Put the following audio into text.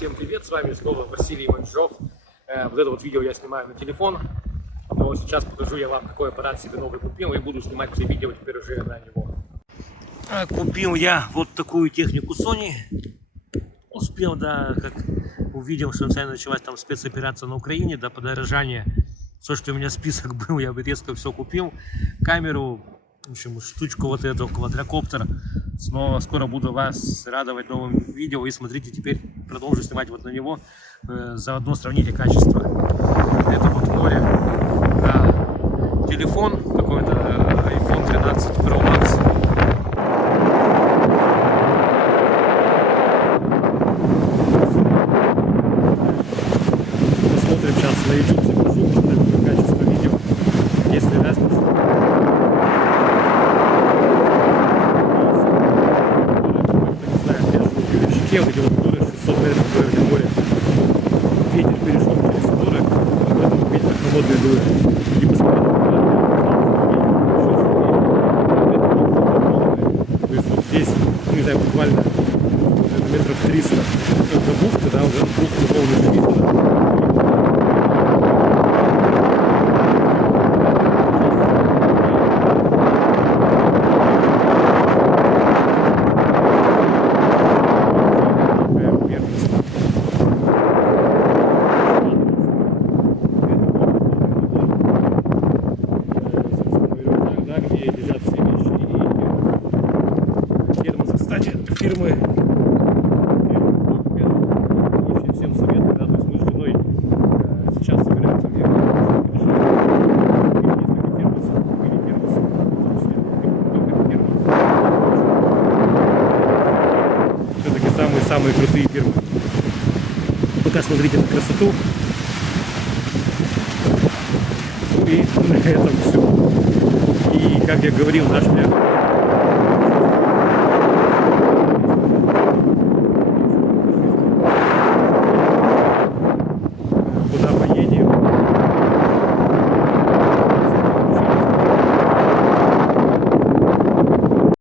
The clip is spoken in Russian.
Всем привет, с вами снова Василий Манжов. Вот это вот видео я снимаю на телефон, но сейчас покажу я вам, какой аппарат себе новый купил, и буду снимать все видео теперь уже на него. Купил я вот такую технику Sony. Успел, да, как увидел, что началась там спецоперация на Украине, да, подорожание. Все, что у меня список был, я бы резко все купил. Камеру, в общем, штучку вот эту, квадрокоптер. Снова скоро буду вас радовать новым видео. И смотрите, теперь продолжу снимать вот на него. Заодно сравните качество. Это вот море. Телефон какой-то iPhone 13 Pro Max. Посмотрим сейчас на YouTube, запишу, посмотрим качество видео. Есть ли разница? Вот эти вот горы, 600 метров уровня моря. Ветер перешел через горы, поэтому ветер холодный дует. И посмотрите, то есть вот здесь, ну не знаю, буквально метров 300 до бухты, да, уже бухта полностью видно. Кстати, фирмы очень всем советую, да, то есть мы с женой сейчас собираемся в все-таки самые крутые фирмы. Пока смотрите на красоту. И на этом все. И как я говорил, наш пляж